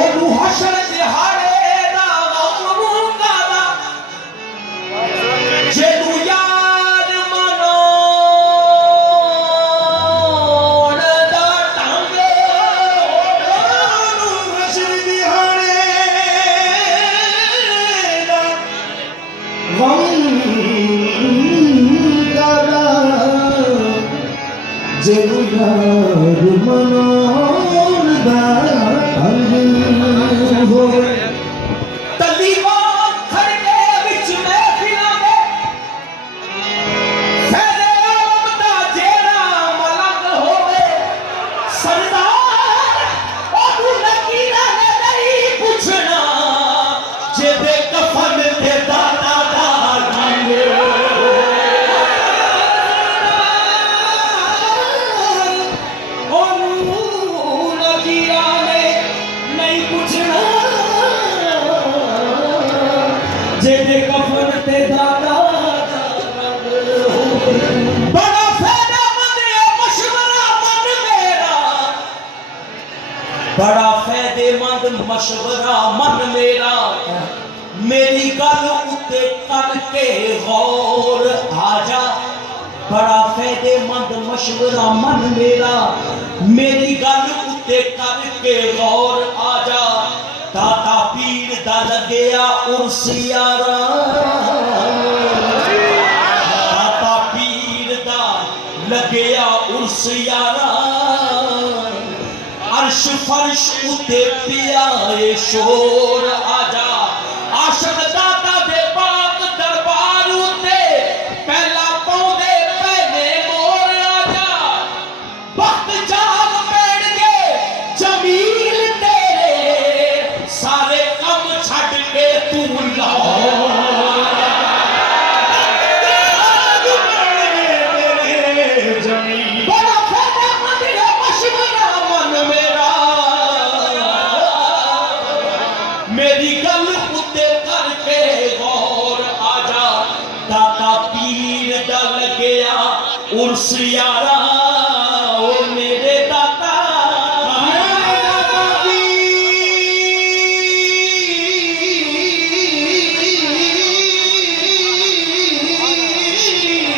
ओनू हशर दिहाड़े दा गम कादा जेनू यार मनोण दा ढंग ओनू हशर दिहाड़े दा गम कादा जेनू यार मनोण दा ढंग होवे तलीवान खड़के विच महफिलां दे फैले आलम दा जेड़ा मलंग होवे सरदार ओनू नकीरा ने नहीं पुछना जेदे कफन ते दादा दा रंग जेदे कफन ते दादा बड़ा फायदेमंद है मशवरा मन मेरा बड़ा फायदेमंद मशवरा मन मेरा मेरी गल उत्ते करके गौर आजा बड़ा फायदेमंद मशवरा मन मेरा मेरी गल उत्ते करके गौर आजा दाता पीर दा लगया उर्स यारा दाता पीर दा लगया उर्स यारा अर्श फर्श उते पिया शोर आजा आशिक दाता दे पाक दरबार उते पहला पौंदे पहले मोर आजा वक्त जाग बैठ गए जमील तेरे सारे कम छड़ के तू बड़ा फायदेमंद है मशवरा मन मेरा मेरी गल उत्ते करके गौर आजा दाता पीर दा लगया उर्स यारा